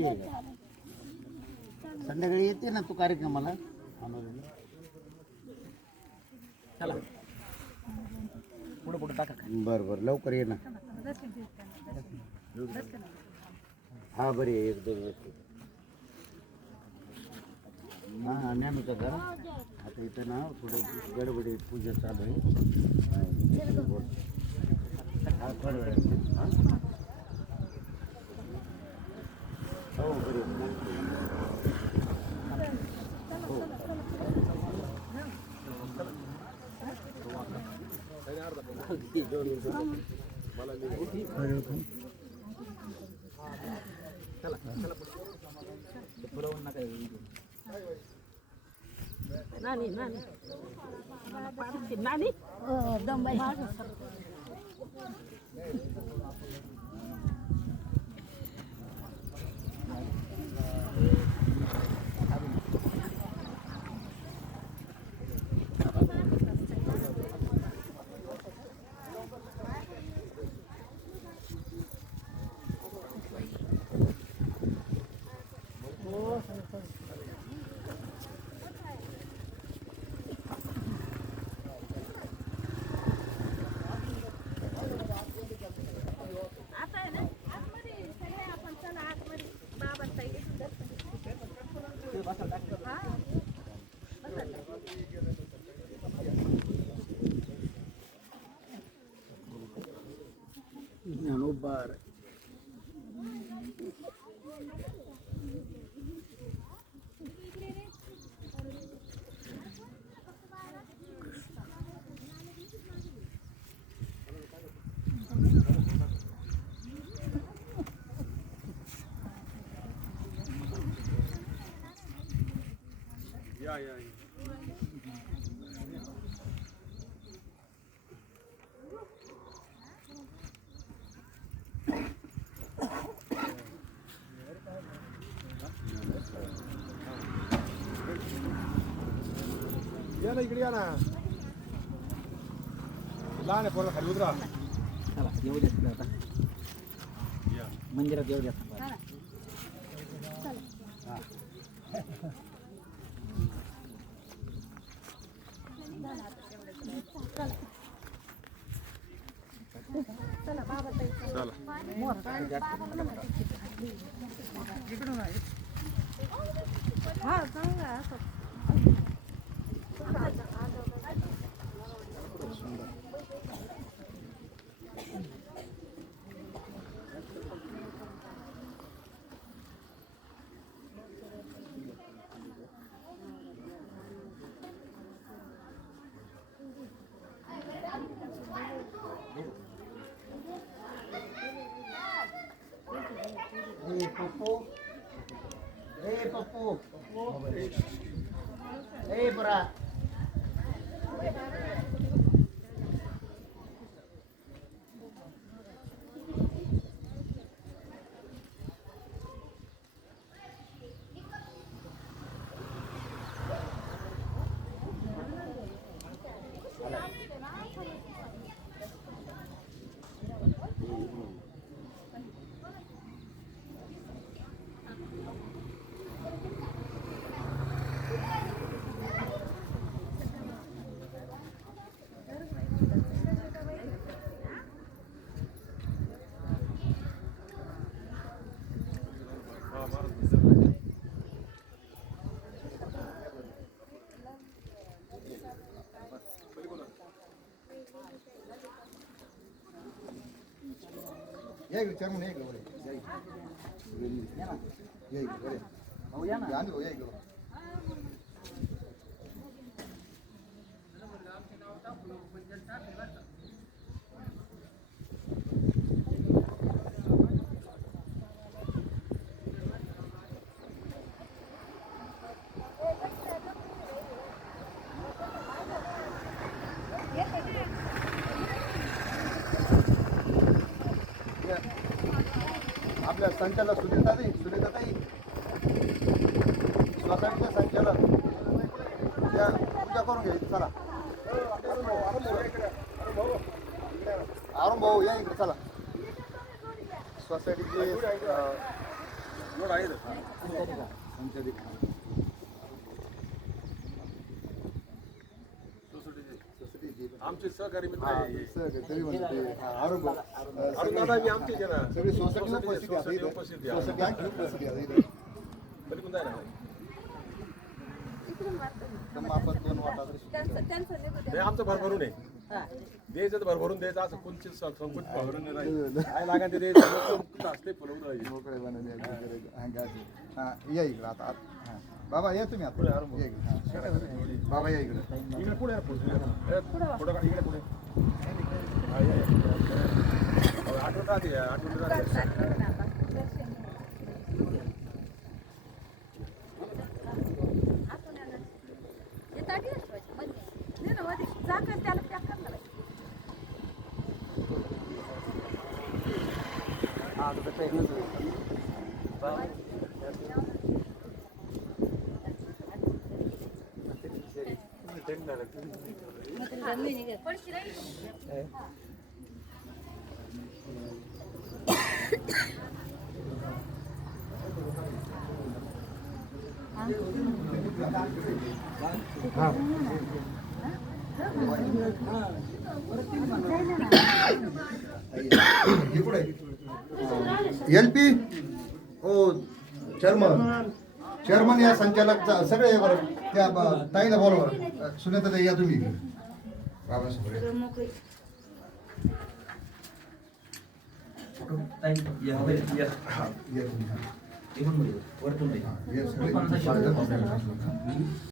सुट्टी आहे का संध्याकाळी येते ना तू कार्यक्रमाला? चला. पुढं पुढं टाका बरं बरं. लवकर ये ना. हा बरी आहे एक दोन हा घर आता इथं ना थोडं गडबडी पूजा चालू आहे. थोड्या हा? हो बरी आहे. फुलवून नका येऊ इथे. नानी नानी नानी दंबाई आता आहे ना आतमध्ये सगळे आपण चला आतमध्ये बाबांचा एक दर्शन हा ज्ञानोबार या ना इकडे या ना. लहान आहे पोरं खाली उतरा. चला येऊ द्या तिला आता. मंदिरात येऊ द्या. हा. चांगला ए बरा. या इकडे चेअरमन या इकडे वर या. या इकडे. या इकडे वर या. भाऊ या ना या आधी भाऊ, या इकडे वर. या. आपल्या संचालक सुनीता ताई सुनीता ताई सोसायटीच्या संचालक. त्या पूजा करून घ्या चला. अरुण भाऊ या इकडे चला. सोसायटीचे अं, संचालित आमचे सहकारी मित्र हा, आहे. सहकारी, तरी म्हणतो ते, हा, अरुण भाऊ. अं, अरुण दादा बी आमचेच आहे ना. सगळी सोसायटी सोसायटी- उपस्थित आहे सोसायटी इथं. उपस्थित आहे. सोसायटी आणखी उपस्थित आहे इथं. तरी पण जाय ना. इकडून वाटतं. तर मग आपण दोन वाटा तरी त्यांचं त्यांचं निघू हे द्या. आमचं भरभरून आहे हा. द्यायचं तर भरभरून द्यायचं असं कोणचीच स- संकुचित भरभरून नाही राहिलं. काय लागायचं ते द्यायचं लोकं असते फुलं उधळायची. मोकळे बनवले हा गाजी हा या इकडे. आता आत- हा. बाबा या तुम्ही आता. या इकडे. हा. बाबा या इकडे. इकडे पुढे आहे, पुढे. ए, पुढं का? इकडे पुढे. हा, या, या. आठवण राहते आठवण राहते टाकलं ना आता. दर्शन घ्या. आतून या ना. हे ताटी आहे शिवाजी, मध्ये. दे ना मध्ये. झाकण त्याला पॅक कर ना बाई. हा तर त्याचं एकच आहे. L P? ओ चेअरमन. चेअरमन या संचालक सगळे या बरं त्या ताईला बोलवा. सुनेता ताई या तुम्ही. बाबासमोर